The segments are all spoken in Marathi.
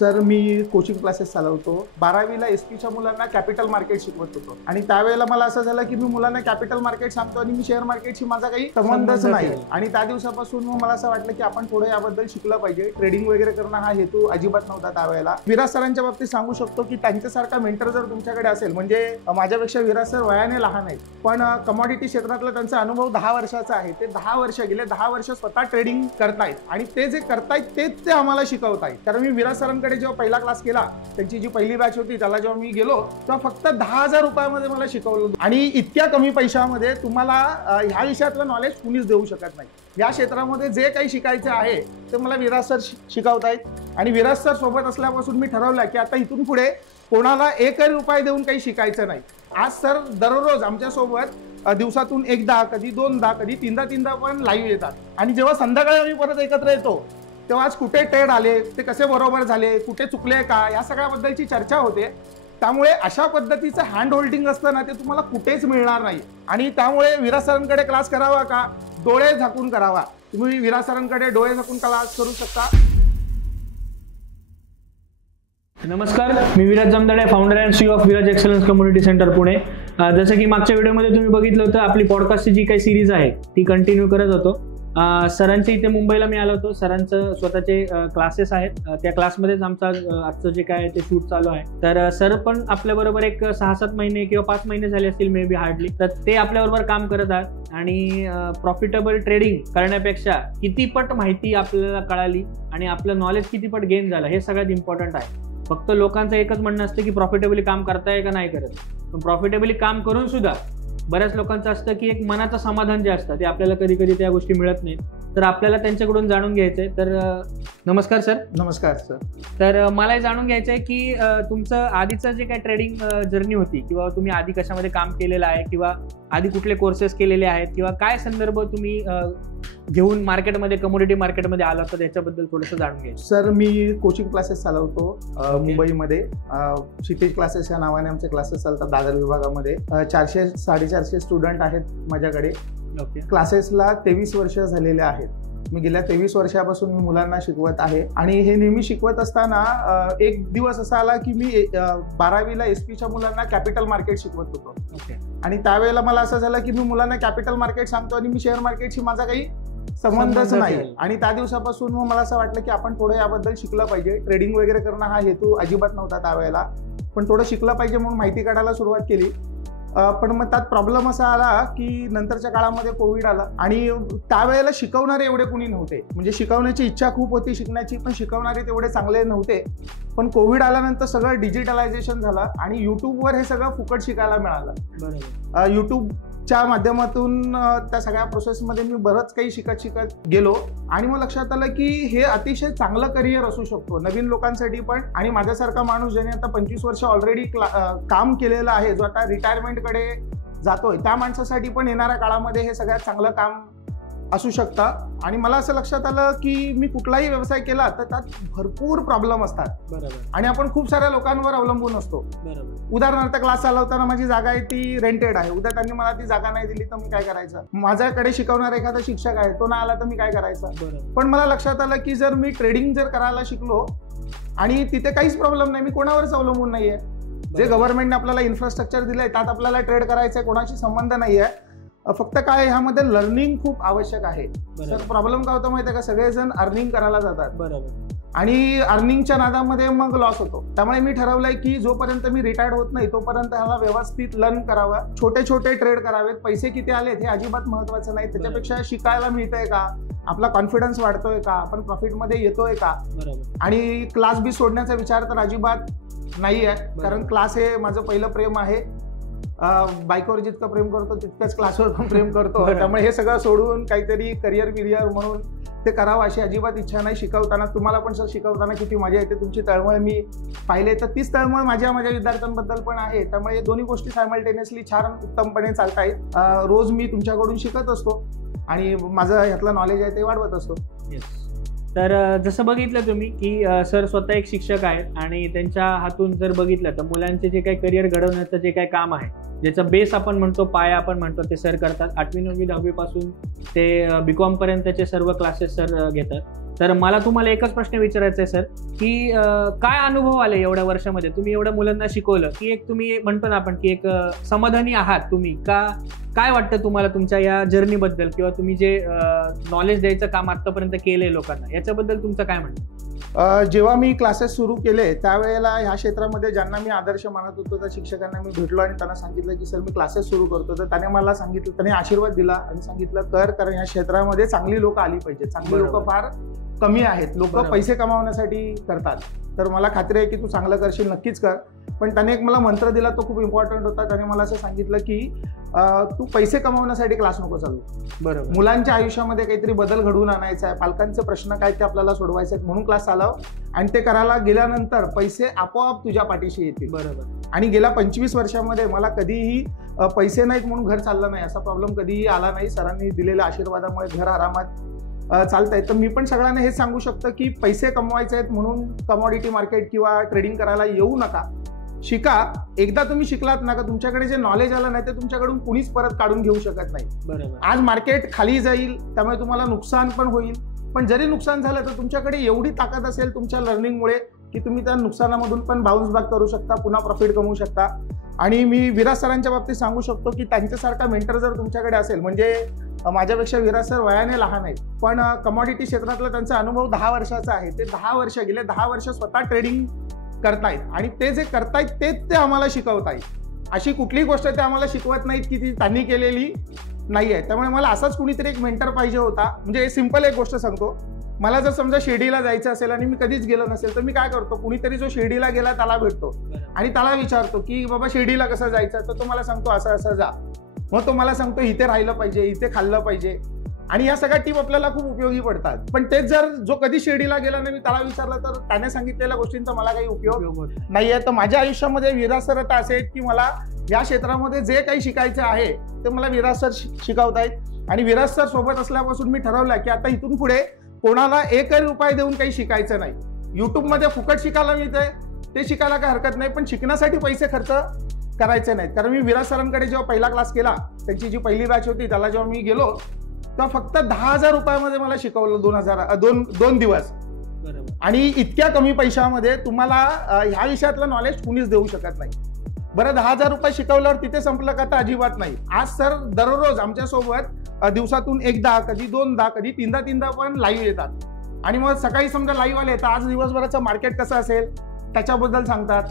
सर मी कोचिंग क्लासेस चालवतो। 12वीला एसपीच्या मुलांना कॅपिटल मार्केट शिकवत होतो आणि त्यावेळेला मला असं झालं की मी मुलांना कॅपिटल मार्केट सांगतो आणि मी शेअर मार्केटशी माझा काही संबंधच नाही। आणि त्या दिवसापासून मला असं वाटलं की आपण थोडं याबद्दल शिकलं पाहिजे। ट्रेडिंग वगैरे करणं हा हेतू अजिबात नव्हता त्यावेळेला। विराज सरांच्या बाबतीत सांगू शकतो की त्यांच्यासारखा मेंटर जर तुमच्याकडे असेल, म्हणजे माझ्यापेक्षा विराज सर वयाने लहान आहेत पण कमॉडिटी क्षेत्रातला त्यांचा अनुभव 10 वर्षाचा आहे। ते 10 वर्ष गेले 10 वर्ष स्वतः ट्रेडिंग करतायत आणि ते जे करतायत तेच ते आम्हाला शिकवतायत। कारण मी विराज सरांकडे जेव्हा पहिला क्लास केला, त्यांची जी पहिली बॅच होती त्याला जेव्हा मी गेलो तेव्हा फक्त 10,000 रुपयामध्ये मला शिकवलं आणि इतक्या कमी पैशामध्ये तुम्हाला ह्या विषयातलं नॉलेज कुणीच देऊ शकत नाही। या क्षेत्रामध्ये जे काही शिकायचं आहे ते मला विराज सर शिकवतायत आणि विराज सर सोबत असल्यापासून मी ठरवलं की आता इथून पुढे कोणाला 1 रुपया देऊन काही शिकायचं नाही। आज सर दररोज आमच्या सोबत दिवसातून एकदा, कधी दोनदा, कधी तीनदा पण लाईव्ह येतात आणि जेव्हा संध्याकाळी आम्ही परत एकत्र येतो तेव्हा आज कुठे ट्रेड आले, ते कसे बरोबर झाले, कुठे चुकले का, या सगळ्याबद्दलची चर्चा होते। त्यामुळे अशा पद्धतीचं हँड होल्डिंग असतं ना, ते तुम्हाला कुठेच मिळणार नाही। आणि त्यामुळे विराज सरांकडे क्लास करावा का, डोळे झाकून करावा। तुम्ही विराज सरांकडे डोळे झाकून क्लास करू शकता। नमस्कार, मी Viraj Jamdade, founder and CEO of Viraj excellence community centre Pune. जसं की मागच्या व्हिडिओमध्ये तुम्ही बघितलं होतं, आपली पॉडकास्टची जी काही सिरीज आहे ती कंटिन्यू करत होतो। सरांच्या इथे मुंबईला मी आलो होतो। सरांचं स्वतःचे क्लासेस आहेत, त्या क्लासमध्येच आमचा आजचं जे काय ते शूट चालू आहे। तर सर पण आपल्याबरोबर एक 6-7 महिने किंवा 5 महिने झाले असतील मे बी हार्डली, तर ते आपल्याबरोबर काम करत आहेत आणि प्रॉफिटेबल ट्रेडिंग करण्यापेक्षा कितीपट माहिती आपल्याला कळाली आणि आपलं नॉलेज कितीपट गेन झालं हे सगळ्यात इम्पॉर्टंट आहे। फक्त लोकांचं एकच म्हणणं असतं की प्रॉफिटेबली काम करताय का नाही करत, पण प्रॉफिटेबली काम करून सुद्धा बऱ्याच लोकांचं असतं की एक मनाचं समाधान जे असतं ते आपल्याला कधी कधी त्या गोष्टी मिळत नाहीत। तर आपल्याला त्यांच्याकडून जाणून घ्यायचंय। तर नमस्कार सर। नमस्कार सर। तर मला हे जाणून घ्यायचंय की तुमचं आधीचं जे काही ट्रेडिंग जर्नी होती किंवा तुम्ही आधी कशामध्ये काम केलेलं आहे किंवा आधी कुठले कोर्सेस केलेले आहेत किंवा काय संदर्भ तुम्ही घेऊन मार्केटमध्ये, कमोडिटी मार्केटमध्ये आला, तर याच्याबद्दल थोडंसं जाणून घ्यायचं। सर मी कोचिंग क्लासेस चालवतो मुंबईमध्ये। क्षितिज क्लासेस या नावाने आमचे क्लासेस चालतात दादर विभागामध्ये। 400-450 स्टुडंट आहेत माझ्याकडे। क्लासेसला 23 वर्ष झालेले आहेत। मी गेल्या 23 वर्षापासून मी मुलांना शिकवत आहे आणि हे नेहमी शिकवत असताना एक दिवस असा आला की मी 12वीला एसपीच्या मुलांना कॅपिटल मार्केट शिकवत होतो आणि त्यावेळेला मला असं झालं की मी मुलांना कॅपिटल मार्केट सांगतो आणि मी शेअर मार्केटशी माझा काही संबंधच नाही। आणि त्या दिवसापासून मग मला असं वाटलं की आपण थोडं याबद्दल शिकलं पाहिजे। ट्रेडिंग वगैरे करणं हा हेतू अजिबात नव्हता त्यावेळेला, पण थोडं शिकलं पाहिजे म्हणून माहिती काढायला सुरुवात केली। पण मग त्यात प्रॉब्लेम असा आला की नंतरच्या काळामध्ये कोविड आला आणि त्यावेळेला शिकवणारे एवढे कुणी नव्हते। म्हणजे शिकवण्याची इच्छा खूप होती शिकण्याची, पण शिकवणारे तेवढे चांगले नव्हते। पण कोविड आल्यानंतर सगळं डिजिटलायझेशन झालं आणि युट्यूबवर हे सगळं फुकट शिकायला मिळालं। युट्यूबच्या माध्यमातून त्या सगळ्या प्रोसेसमध्ये मी बरंच काही शिकत गेलो आणि मग लक्षात आलं की हे अतिशय चांगलं करिअर असू शकतो नवीन लोकांसाठी पण। आणि माझ्यासारखा माणूस ज्याने आता 25 वर्ष ऑलरेडी काम केलेलं आहे, जो आता रिटायरमेंटकडे जातोय, त्या माणसासाठी पण येणाऱ्या काळामध्ये हे सगळ्यात चांगलं काम असू शकतं। आणि मला असं लक्षात आलं की मी कुठलाही व्यवसाय केला तर त्यात भरपूर प्रॉब्लेम असतात आणि आपण खूप साऱ्या लोकांवर अवलंबून असतो। उदाहरणार्थ क्लास चालवताना माझी जागा आहे ती रेंटेड आहे, उद्या त्यांनी मला ती जागा नाही दिली तर मी काय करायचं? माझ्याकडे शिकवणारा एखादा शिक्षक आहे, तो नाही आला तर मी काय करायचं? पण मला लक्षात आलं की जर मी ट्रेडिंग जर करायला शिकलो आणि तिथे काहीच प्रॉब्लेम नाही, मी कोणावरच अवलंबून नाहीये। जे गव्हर्नमेंटने आपल्याला इन्फ्रास्ट्रक्चर दिलंय त्यात आपल्याला ट्रेड करायचंय, कोणाशी संबंध नाहीये। फक्त काय ह्यामध्ये लर्निंग खूप आवश्यक आहे। सर प्रॉब्लेम काय होतं माहिती आहे का, सगळेजण अर्निंग करायला जातात आणि अर्निंगच्या नादामध्ये मग लॉस होतो। त्यामुळे मी ठरवलंय की जोपर्यंत मी रिटायर्ड होत नाही तोपर्यंत ह्याला व्यवस्थित लर्न करावं, छोटे छोटे ट्रेड करावेत। पैसे किती आलेत हे अजिबात महत्वाचं नाही, त्याच्यापेक्षा शिकायला मिळतंय का, आपला कॉन्फिडन्स वाढतोय का, आपण प्रॉफिटमध्ये येतोय का। आणि क्लास बी सोडण्याचा विचार तर अजिबात नाही आहे, कारण क्लास हे माझं पहिलं प्रेम आहे। बाईकवर जितकं प्रेम करतो तितकंच क्लासवर पण प्रेम करतो। त्यामुळे हे सगळं सोडून काहीतरी करिअर म्हणून ते करावं अशी अजिबात इच्छा नाही। शिकवताना तुम्हाला पण सर शिकवताना किती मजा येते, तुमची तळमळ मी पाहिले, तर तीच तळमळ माझ्या विद्यार्थ्यांबद्दल पण आहे। त्यामुळे हे दोन्ही गोष्टी सायमल्टेनियसली छान उत्तमपणे चालतायत। रोज मी तुमच्याकडून शिकत असतो आणि माझं ह्यातलं नॉलेज आहे ते वाढवत असतो। तर जसं बघितलं तुम्ही की सर स्वतः एक शिक्षक आहेत आणि त्यांच्या हातून जर बघितलं तर मुलांचे जे काही करिअर घडवण्याचं जे काही काम आहे, ज्याचा बेस आपण म्हणतो, पाया आपण म्हणतो, ते सर करतात। 8वी 9वी 10वी पासून ते BCom पर्यंतचे सर्व क्लासेस सर घेतात। तर मला तुम्हाला एकच प्रश्न विचारायचा आहे सर, की काय अनुभव आले एवढ्या वर्षामध्ये, तुम्ही एवढ्या मुलांना शिकवलं, की एक तुम्ही म्हणतो ना आपण की एक समाधानी आहात तुम्ही का? काय वाटतं तुम्हाला तुमच्या या जर्नीबद्दल, किंवा तुम्ही जे नॉलेज द्यायचं काम आतापर्यंत केलंय लोकांना, याच्याबद्दल तुमचं काय म्हणणं? जेव्हा मी क्लासेस सुरू केले त्यावेळेला ह्या क्षेत्रामध्ये ज्यांना मी आदर्श मानत होतो त्या शिक्षकांना मी भेटलो आणि त्यांना सांगितलं की सर मी क्लासेस सुरू करतो. तर त्याने मला सांगितलं, त्याने आशीर्वाद दिला आणि सांगितलं कर, कारण ह्या क्षेत्रामध्ये चांगली लोक आली पाहिजे. चांगली लोक फार कमी आहेत, लोक पैसे कमावण्यासाठी करतात. तर मला खात्री आहे की तू चांगलं करशील, नक्कीच कर. पण त्याने एक मला मंत्र दिला, तो खूप इम्पॉर्टंट होता. त्याने मला असं सांगितलं की तू पैसे कमावण्यासाठी क्लास नको चालू. बरोबर, मुलांच्या आयुष्यामध्ये काहीतरी बदल घडवून आणायचा आहे, पालकांचे प्रश्न काय ते आपल्याला सोडवायचे आहेत, म्हणून क्लास चालव. आणि ते करायला गेल्यानंतर पैसे आपोआप तुझ्या पाठीशी येतील. बरोबर. आणि गेल्या 25 वर्षामध्ये मला कधीही पैसे नाहीत म्हणून घर चाललं नाही, असा प्रॉब्लेम कधीही आला नाही. सरांनी दिलेल्या आशीर्वादामुळे घर आरामात चालतंय. तर मी पण सगळ्यांना हेच सांगू शकतो की पैसे कमवायचे आहेत म्हणून कमॉडिटी मार्केट किंवा ट्रेडिंग करायला येऊ नका. शिका. एकदा तुम्ही शिकलात ना का तुमच्याकडे जे नॉलेज आलं नाही ते तुमच्याकडून कुणीच परत काढून घेऊ शकत नाही. बरोबर. आज मार्केट खाली जाईल, त्यामुळे तुम्हाला नुकसान पण होईल. पण जरी नुकसान झालं तर तुमच्याकडे एवढी ताकद असेल तुमच्या लर्निंगमुळे की तुम्ही त्या नुकसानामधून पण बाउन्स बॅक करू शकता, पुन्हा प्रॉफिट कमवू शकता. आणि मी विराज सरांच्या बाबतीत सांगू शकतो की त्यांच्यासारखा मेंटर जर तुमच्याकडे असेल, म्हणजे माझ्यापेक्षा विराज सर वयाने लहान आहेत, पण कमॉडिटी क्षेत्रातला त्यांचा अनुभव 10 वर्षाचा आहे. ते 10 वर्ष गेले 10 वर्ष स्वतः ट्रेडिंग करतायत आणि ते जे करतायत तेच ते आम्हाला शिकवतायत. अशी कुठलीही गोष्ट ते आम्हाला शिकवत नाहीत की ती त्यांनी केलेली नाही आहे. त्यामुळे मला असाच कुणीतरी एक मेंटर पाहिजे होता. म्हणजे सिंपल एक गोष्ट सांगतो, मला जर समजा शिर्डीला जायचं असेल आणि मी कधीच गेलो नसेल तर मी काय करतो, कुणीतरी जो शिर्डीला गेला त्याला भेटतो आणि त्याला विचारतो की बाबा शिर्डीला कसं जायचं, तर तो मला सांगतो असं असं जा. मग तो मला सांगतो इथे राहिलं पाहिजे, इथे खाल्लं पाहिजे. आणि या सगळ्या टिप आपल्याला खूप उपयोगी पडतात. पण तेच जर जो कधी शिर्डीला गेला नाही मी त्याला विचारलं तर त्याने सांगितलेल्या गोष्टींचा मला काही उपयोग नाहीये. तर माझ्या आयुष्यामध्ये विराज सर आता असे आहेत की मला या क्षेत्रामध्ये जे काही शिकायचं आहे ते मला विराज सर शिकवतायत. आणि विराज सर सोबत असल्यापासून मी ठरवलं की आता इथून पुढे कोणाला 1 रुपया देऊन काही शिकायचं नाही. युट्यूबमध्ये फुकट शिकायला मिळतंय ते शिकायला काही हरकत नाही, पण शिकण्यासाठी पैसे खर्च करायचे नाहीत. कारण मी विराज सरांकडे जेव्हा पहिला क्लास केला, त्यांची जी पहिली बॅच होती त्याला जेव्हा मी गेलो तर फक्त 10,000 रुपयामध्ये मला शिकवलं 2 दिवस. आणि इतक्या कमी पैशामध्ये तुम्हाला ह्या विषयातलं नॉलेज कुणीच देऊ शकत नाही. बरं, 10,000 रुपये शिकवल्यावर तिथे संपलं का? तर अजिबात नाही. आज सर दररोज आमच्यासोबत दिवसातून एकदा, कधी 2दा, कधी 3दा पण लाईव्ह येतात. आणि मग सकाळी समजा लाईव्ह आले तर आज दिवसभराचं मार्केट कसं असेल त्याच्याबद्दल सांगतात.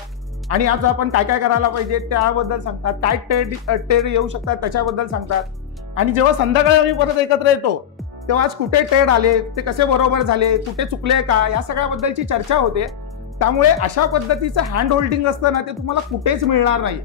आणि आज आपण काय काय करायला पाहिजे त्याबद्दल सांगतात, काय ट्रेड येऊ शकतात त्याच्याबद्दल सांगतात. आणि जेव्हा संध्याकाळी आम्ही परत एकत्र येतो तेव्हा आज कुठे ट्रेड आले, ते कसे बरोबर झाले, कुठे चुकले का, या सगळ्याबद्दलची चर्चा होते. त्यामुळे अशा पद्धतीचं हँड होल्डिंग असतं ना ते तुम्हाला कुठेच मिळणार नाही.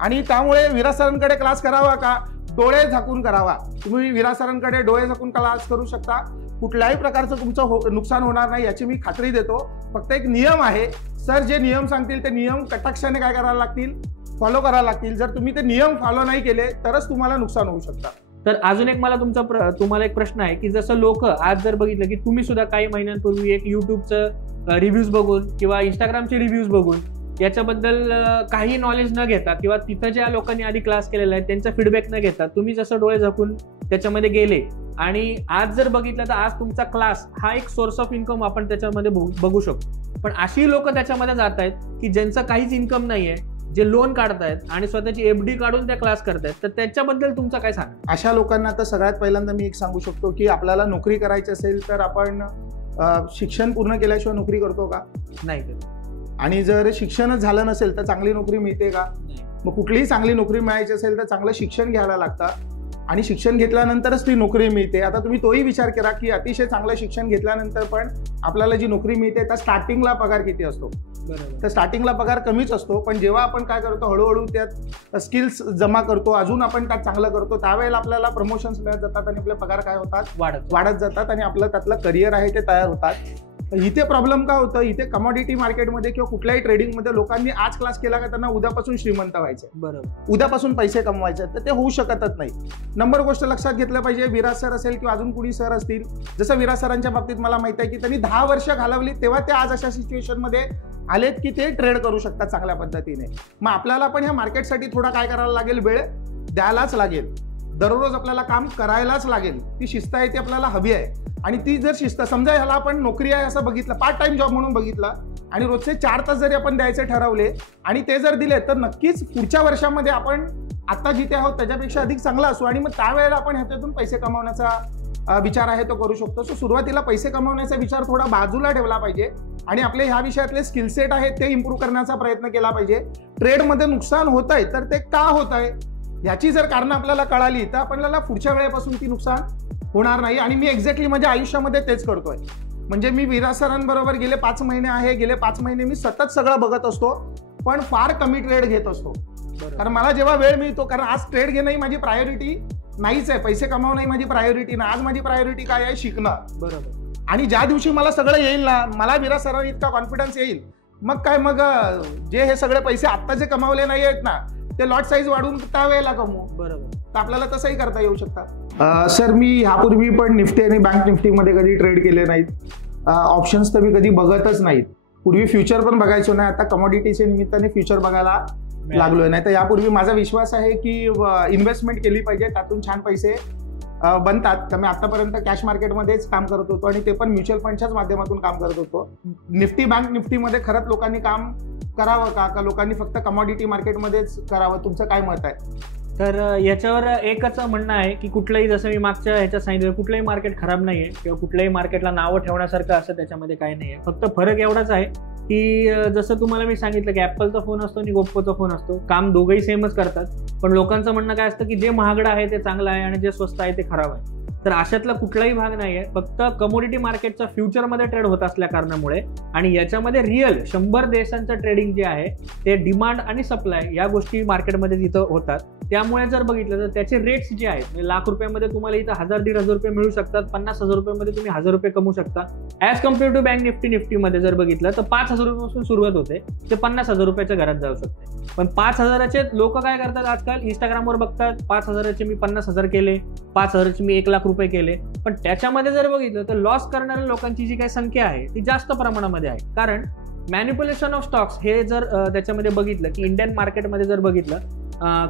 आणि त्यामुळे विराज सरांकडे क्लास करावा का? डोळे झाकून करावा. तुम्ही विराज सरांकडे डोळे झाकून क्लास करू शकता, कुठल्याही प्रकारचं तुमचं नुकसान होणार नाही याची मी खात्री देतो. फक्त एक नियम आहे, सर जे नियम सांगतील ते नियम कटाक्षाने काय करायला लागतील, फॉलो करायला लागतील. जर तुम्ही ते नियम फॉलो नाही केले तरच तुम्हाला नुकसान होऊ शकतं. तर अजून एक मला तुम्हाला एक प्रश्न आहे की जसं लोक आज जर बघितलं की तुम्ही सुद्धा काही महिन्यांपूर्वी एक युट्यूबचं रिव्ह्यूज बघून किंवा इंस्टाग्रामचे रिव्ह्यूज बघून याच्याबद्दल काही नॉलेज न घेता किंवा तिथं ज्या लोकांनी आधी क्लास केलेला आहे त्यांचा फीडबॅक न घेता तुम्ही जसं डोळे झाकून त्याच्यामध्ये गेले आणि आज जर बघितलं तर आज तुमचा क्लास हा एक सोर्स ऑफ इन्कम आपण त्याच्यामध्ये बघू शकतो. पण अशी लोक त्याच्यामध्ये जात आहेत की ज्यांचं काहीच इन्कम नाहीये, जे लोन काढतायत आणि स्वतःची FD काढून त्या क्लास करतायत, तर त्याच्याबद्दल तुमचं काय सांगा? अशा लोकांना तर सगळ्यात पहिल्यांदा मी एक सांगू शकतो की आपल्याला नोकरी करायची असेल तर आपण शिक्षण पूर्ण केल्याशिवाय नोकरी करतो का? नाही करत. आणि जर शिक्षणच झालं नसेल तर चांगली नोकरी मिळते का? मग कुठलीही चांगली नोकरी मिळायची असेल तर चांगलं शिक्षण घ्यायला लागतं आणि शिक्षण घेतल्यानंतरच ती नोकरी मिळते. आता तुम्ही तोही विचार करा की अतिशय चांगलं शिक्षण घेतल्यानंतर पण आपल्याला जी नोकरी मिळते तर स्टार्टिंगला पगार किती असतो? तर स्टार्टिंगला पगार कमीच असतो. पण जेव्हा आपण काय करतो, हळूहळू त्यात स्किल्स जमा करतो, अजून आपण त्यात चांगलं करतो, त्यावेळेला आपल्याला प्रमोशन्स मिळत जातात आणि आपले पगार काय होतात, वाढत जातात आणि आपलं त्यातलं करिअर आहे ते तयार होतात. इथे प्रॉब्लेम काय होतं, इथे कमॉडिटी मार्केटमध्ये किंवा कुठल्याही ट्रेडिंगमध्ये लोकांनी आज क्लास केला का त्यांना उद्यापासून श्रीमंत व्हायचे, बरोबर, उद्यापासून पैसे कमवायचे, तर ते होऊ शकतच नाही. नंबर गोष्ट लक्षात घेतलं पाहिजे, विराज सर असेल किंवा अजून कुणी सर असतील, जसं विराज सरांच्या बाबतीत मला माहिती आहे की त्यांनी 10 वर्ष घालवली तेव्हा ते आज अशा सिच्युएशनमध्ये आलेत की ते ट्रेड करू शकतात चांगल्या पद्धतीने. मग आपल्याला पण ह्या मार्केटसाठी थोडा काय करायला लागेल, वेळ द्यायलाच लागेल. दररोज आपल्याला काम करायलाच लागेल. ती शिस्त आहे ती आपल्याला हवी आहे. आणि ती जर शिस्त, समजा ह्याला आपण नोकरी आहे असं बघितलं, पार्ट टाइम जॉब म्हणून बघितला आणि रोजचे 4 तास जरी आपण द्यायचे ठरवले आणि ते जर दिले तर नक्कीच पुढच्या वर्षामध्ये आपण आता जिथे आहोत त्याच्यापेक्षा अधिक चांगला असू आणि मग त्यावेळेला आपण ह्याच्यातून पैसे कमावण्याचा विचार आहे तो करू शकतो. सो सुरुवातीला पैसे कमावण्याचा विचार थोडा बाजूला ठेवला पाहिजे आणि आपले ह्या विषयातले स्किल सेट आहेत ते इम्प्रूव्ह करण्याचा प्रयत्न केला पाहिजे. ट्रेडमध्ये नुकसान होत आहे तर ते का होत आहे याची जर कारणं आपल्याला कळाली तर आपल्याला पुढच्या वेळेपासून ती नुकसान होणार नाही. आणि मी एक्झॅक्टली माझ्या आयुष्यामध्ये तेच करतोय. म्हणजे मी विराज सरांबरोबर गेले 5 महिने आहे. गेले 5 महिने मी सतत सगळं बघत असतो पण फार कमी ट्रेड घेत असतो. कारण मला जेव्हा वेळ मिळतो, कारण आज ट्रेड घेणं ही माझी प्रायोरिटी नाहीच आहे, पैसे कमावणं ही माझी प्रायोरिटी नाही. आज माझी प्रायोरिटी काय आहे? शिकणं. बरोबर. आणि ज्या दिवशी मला सगळं येईल ना, मला विराज सरांवर इतका कॉन्फिडन्स येईल, मग काय, मग जे हे सगळे पैसे आत्ता जे कमावले नाही आहेत ना ते लॉट साईज वाढून त्यावेळेला कमवू. बरोबर. तर आपल्याला तसंही करता येऊ शकतं. सर मी ह्यापूर्वी पण निफ्टी आणि बँक निफ्टीमध्ये कधी ट्रेड केले नाहीत. ऑप्शन्स तर मी कधी बघतच नाहीत. पूर्वी फ्युचर पण बघायचो नाही, आता कमोडिटीच्या निमित्ताने फ्युचर बघायला लागलोय. नाही तर यापूर्वी माझा विश्वास आहे की इन्व्हेस्टमेंट केली पाहिजे, त्यातून छान पैसे बनतात. तर मी आतापर्यंत कॅश मार्केटमध्येच काम करत होतो आणि ते पण म्युच्युअल फंडच्याच माध्यमातून काम करत होतो. निफ्टी बँक निफ्टीमध्ये खरंच लोकांनी काम करावं का लोकांनी फक्त कमोडिटी मार्केटमध्येच करावं? तुमचं काय मत आहे? तर याच्यावर एकच म्हणणं आहे की कुठलंही, जसं मी मागच्या ह्याच्यात सांगितलं, कुठलंही मार्केट खराब नाही आहे किंवा कुठल्याही मार्केटला नावं ठेवण्यासारखं असं त्याच्यामध्ये काही नाही आहे. फक्त फरक एवढाच आहे की जसं तुम्हाला मी सांगितलं की ॲपलचा फोन असतो आणि ओप्पोचा फोन असतो, काम दोघंही सेमच करतात. पण लोकांचं म्हणणं काय असतं की जे महागडं आहे ते चांगलं आहे आणि जे स्वस्त आहे ते खराब आहे. तर अशातला कुठलाही भाग नाही आहे. फक्त कमोडिटी मार्केटचा फ्युचरमध्ये ट्रेड होत असल्या कारणामुळे आणि याच्यामध्ये रिअल 100 देशांचं ट्रेडिंग जे आहे ते डिमांड आणि सप्लाय या गोष्टी मार्केटमध्ये तिथं होतात. त्यामुळे जर बघितलं तर त्याचे रेट्स जे आहेत, म्हणजे लाख रुपयामध्ये तुम्हाला इथं 1000-1500 रुपये मिळू शकतात, 50,000 रुपयामध्ये तुम्ही 1000 रुपये कमवू शकता. ॲज कम्पेअर टू बँक निफ्टीमध्ये जर बघितलं तर 5,000 रुपयापासून सुरुवात होते ते 50,000 रुपयाच्या घरात जाऊ शकते. पण 5,000चे लोक काय करतात आजकाल, इंस्टाग्रामवर बघतात 5,000चे मी 50,000 केले, 5,000चे मी 1 लाख रुपये केले. पण त्याच्यामध्ये जर बघितलं तर लॉस करणाऱ्या लोकांची जी काही संख्या आहे ती जास्त प्रमाणामध्ये आहे. कारण मॅनिप्युलेशन ऑफ स्टॉक्स हे जर त्याच्यामध्ये बघितलं की इंडियन मार्केटमध्ये जर बघितलं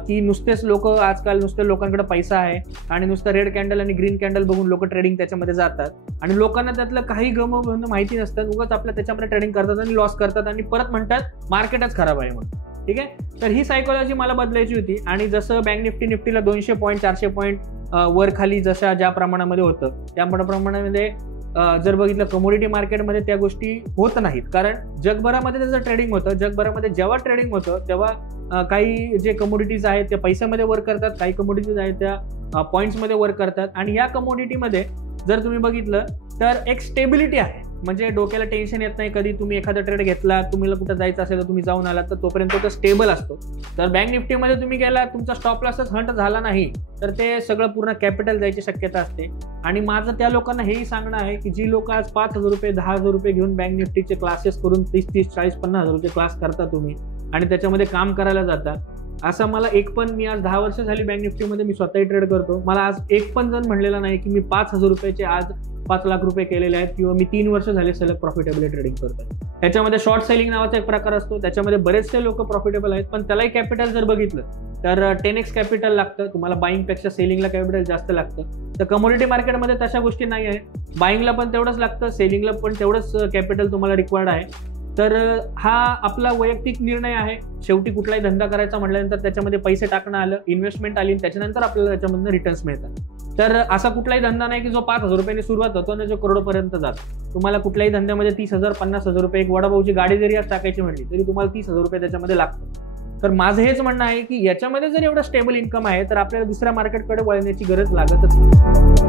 की नुसतेच लोक आजकाल नुसते लोकांकडे पैसा आहे आणि नुसतं रेड कॅन्डल आणि ग्रीन कॅन्डल बघून लोक ट्रेडिंग त्याच्यामध्ये जातात आणि लोकांना त्यातलं काही गमवून माहिती नसतात, उगाच आपल्या त्याच्यामध्ये ट्रेडिंग करतात आणि लॉस करतात आणि परत म्हणतात मार्केटच खराब आहे म्हणून. ठीक आहे. तर ही सायकोलॉजी मला बदलायची होती आणि जसं बँक निफ्टीला 200 पॉईंट 400 पॉईंट वर खाली जशा ज्या प्रमाणामध्ये होतं त्या प्रमाणामध्ये जर बघितलं कमोडिटी मार्केटमध्ये त्या गोष्टी होत नाहीत. कारण जगभरामध्ये त्याचं ट्रेडिंग होतं. जगभरामध्ये जेव्हा ट्रेडिंग होतं तेव्हा काही जे कमोडिटीज आहेत त्या पैशामध्ये वर्क करतात, काही कमोडिटीज आहेत त्या पॉईंट्समध्ये वर्क करतात. आणि या कमोडिटीमध्ये जर तुम्ही बघितलं तर एक स्टेबिलिटी आहे, म्हणजे डोक्याला टेन्शन येत नाही. कधी तुम्ही एखादा ट्रेड घेतला, तुम्हाला कुठं जायचं असेल तर तुम्ही जाऊन आलात तर तोपर्यंत तो स्टेबल असतो. तर बँक निफ्टीमध्ये तुम्ही गेला, तुमचा स्टॉप लॉसच हंट झाला नाही तर ते सगळं पूर्ण कॅपिटल जायची शक्यता असते. आणि माझं त्या लोकांना हेही सांगणं आहे की जी लोक आज 5,000 रुपये 10,000 रुपये घेऊन बँक निफ्टीचे क्लासेस करून 30-30, 40, 50,000 रुपये क्लास करता तुम्ही आणि त्याच्यामध्ये काम करायला जाता, असं मला एक पण, मी आज 10 वर्ष झाली बँक निफ्टीमध्ये, मी स्वतःही ट्रेड करतो, मला आज एक पण जण म्हणलेला नाही की मी 5,000 रुपयाचे आज 5 लाख रुपये केलेले आहेत किंवा मी 3 वर्ष झाले सलग प्रॉफिटेबल ट्रेडिंग करतोय. त्याच्यामध्ये शॉर्ट सेलिंग नावाचा एक प्रकार असतो, त्याच्यामध्ये बरेचसे लोक प्रॉफिटेबल आहेत. पण त्यालाही कॅपिटल जर बघितलं तर 10x कॅपिटल लागतं तुम्हाला, बाईंगपेक्षा सेलिंगला कॅपिटल जास्त लागतं. तर कमोडिटी मार्केटमध्ये तशा गोष्टी नाही आहे. बाईंगला पण तेवढंच लागतं, सेलिंगला पण तेवढंच कॅपिटल तुम्हाला रिक्वायर्ड आहे. तर हा आपला वैयक्तिक निर्णय आहे. शेवटी कुठलाही धंदा करायचा म्हटल्यानंतर त्याच्यामध्ये पैसे टाकणं आलं, इन्व्हेस्टमेंट आली, त्याच्यानंतर आपल्याला त्याच्यामधून रिटर्न्स मिळतात. तर असा कुठलाही धंदा नाही की जो 5,000 रुपयांनी सुरुवात होतो आणि जो करोडोपर्यंत जातो. तुम्हाला कुठल्याही धंद्यामध्ये 30,000, 50,000 रुपये, एक वडापावची गाडी जरी आज टाकायची म्हटली तरी तुम्हाला 30,000 रुपये त्याच्यामध्ये लागतात. तर माझं हेच म्हणणं आहे की याच्यामध्ये जर एवढं स्टेबल इन्कम आहे तर आपल्याला दुसऱ्या मार्केटकडे वळण्याची गरज लागतच नाही.